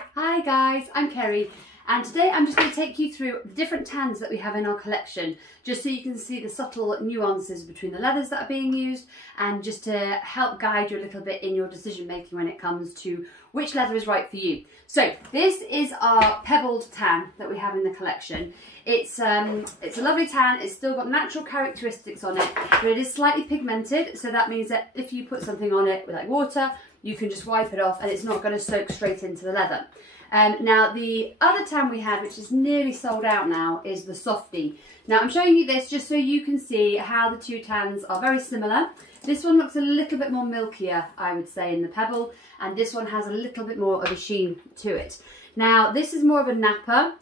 Hi guys, I'm Keri, and today I'm just going to take you through the different tans that we have in our collection, just so you can see the subtle nuances between the leathers that are being used, and just to help guide you a little bit in your decision making when it comes to which leather is right for you. So this is our Pebbled tan that we have in the collection. It's a lovely tan. It's still got natural characteristics on it, but it is slightly pigmented, so that means that if you put something on it with like water, you can just wipe it off and it's not going to soak straight into the leather. Now the other tan we had, which is nearly sold out now, is the softy. Now I'm showing you this just so you can see how the two tans are very similar. This one looks a little bit more milkier, I would say, in the pebble, and this one has a little bit more of a sheen to it. Now this is more of a nappa.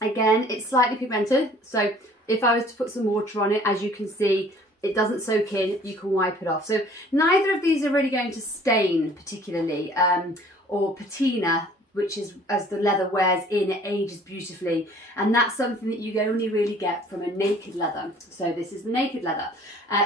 Again, it's slightly pigmented, so if I was to put some water on it, as you can see, it doesn't soak in, you can wipe it off. So neither of these are really going to stain particularly, or patina, which is as the leather wears in, it ages beautifully. And that's something that you only really get from a naked leather. So this is the naked leather.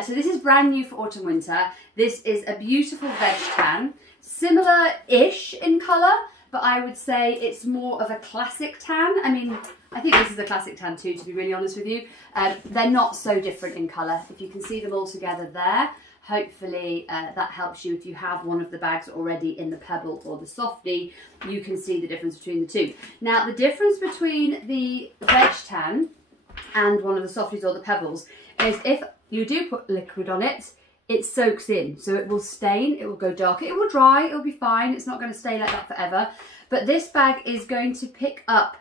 So this is brand new for autumn winter. This is a beautiful veg tan, similar-ish in colour, but I would say it's more of a classic tan. I mean, I think this is a classic tan too, to be really honest with you. They're not so different in colour. If you can see them all together there, hopefully that helps you. If you have one of the bags already in the pebble or the softy, you can see the difference between the two. Now, the difference between the veg tan and one of the softies or the pebbles is if you do put liquid on it, it soaks in, so it will stain, it will go darker, it will dry, it will be fine, it's not going to stay like that forever. But this bag is going to pick up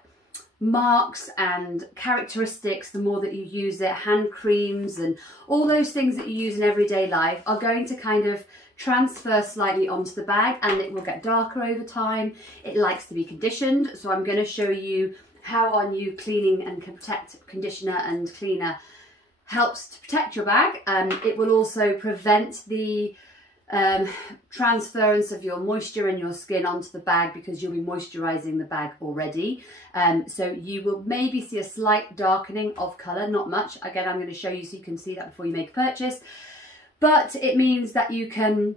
marks and characteristics the more that you use it. Hand creams and all those things that you use in everyday life are going to kind of transfer slightly onto the bag, and it will get darker over time. It likes to be conditioned, so I'm going to show you how our new cleaning and protect conditioner and cleaner helps to protect your bag. It will also prevent the transference of your moisture in your skin onto the bag, because you'll be moisturizing the bag already. So you will maybe see a slight darkening of color, not much. Again, I'm going to show you so you can see that before you make a purchase, but it means that you can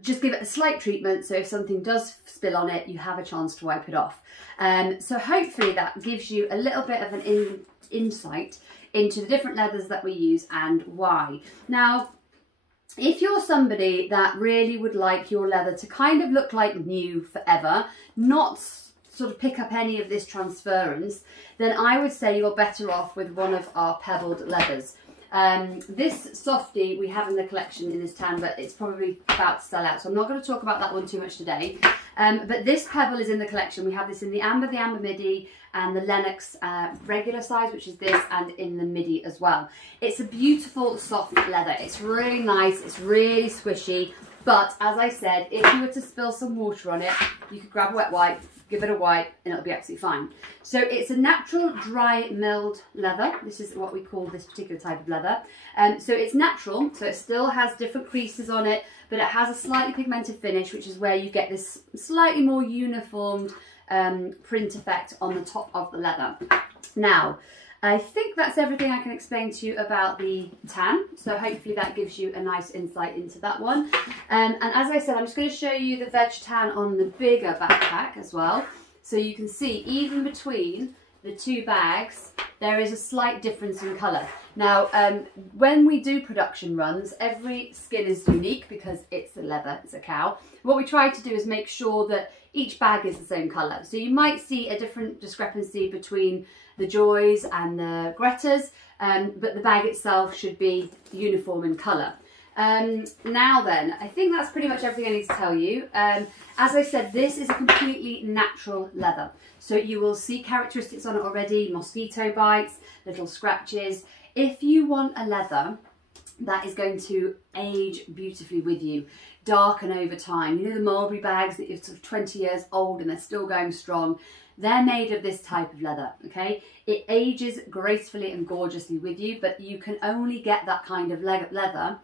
just give it a slight treatment, so if something does spill on it, you have a chance to wipe it off. So hopefully that gives you a little bit of an insight into the different leathers that we use and why. Now, if you're somebody that really would like your leather to kind of look like new forever, not sort of pick up any of this transference, then I would say you're better off with one of our pebbled leathers. This softy we have in the collection in this tan, but it's probably about to sell out, so I'm not going to talk about that one too much today. But this pebble is in the collection. We have this in the amber midi, and the Lennox regular size, which is this, and in the midi as well. It's a beautiful soft leather. It's really nice, it's really squishy, but as I said, if you were to spill some water on it, you could grab a wet wipe, give it a wipe, and it'll be absolutely fine. So it's a natural dry milled leather. This is what we call this particular type of leather. So it's natural, so it still has different creases on it, but it has a slightly pigmented finish, which is where you get this slightly more uniformed print effect on the top of the leather. Now, I think that's everything I can explain to you about the tan, so hopefully that gives you a nice insight into that one. And as I said, I'm just going to show you the veg tan on the bigger backpack as well, so you can see even between the two bags there is a slight difference in colour. Now, when we do production runs, every skin is unique because it's a leather, it's a cow. What we try to do is make sure that each bag is the same colour. So you might see a different discrepancy between the Joys and the Gretas, but the bag itself should be uniform in colour. Now then, I think that's pretty much everything I need to tell you. As I said, this is a completely natural leather. So you will see characteristics on it already, mosquito bites, little scratches. If you want a leather that is going to age beautifully with you, darken over time, you know the Mulberry bags that you're sort of 20 years old and they're still going strong, they're made of this type of leather, okay? It ages gracefully and gorgeously with you, but you can only get that kind of leather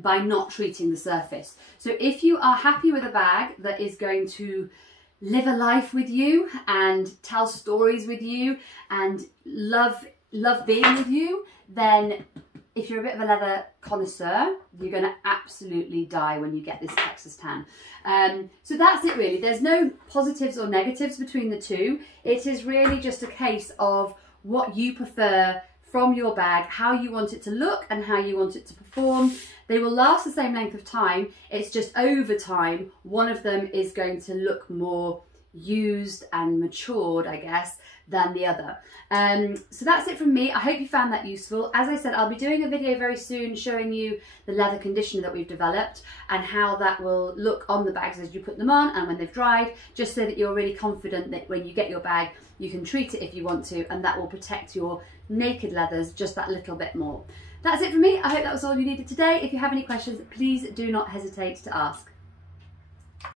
by not treating the surface. So if you are happy with a bag that is going to live a life with you and tell stories with you and love being with you, then if you're a bit of a leather connoisseur, you're going to absolutely die when you get this Texas tan. So that's it really. There's no positives or negatives between the two. It is really just a case of what you prefer from your bag, how you want it to look and how you want it to perform. They will last the same length of time. It's just over time, one of them is going to look more used and matured, I guess, than the other. So that's it from me. I hope you found that useful. As I said, I'll be doing a video very soon showing you the leather conditioner that we've developed and how that will look on the bags as you put them on and when they've dried, just so that you're really confident that when you get your bag, you can treat it if you want to, and that will protect your naked leathers just that little bit more. That's it from me. I hope that was all you needed today. If you have any questions, please do not hesitate to ask.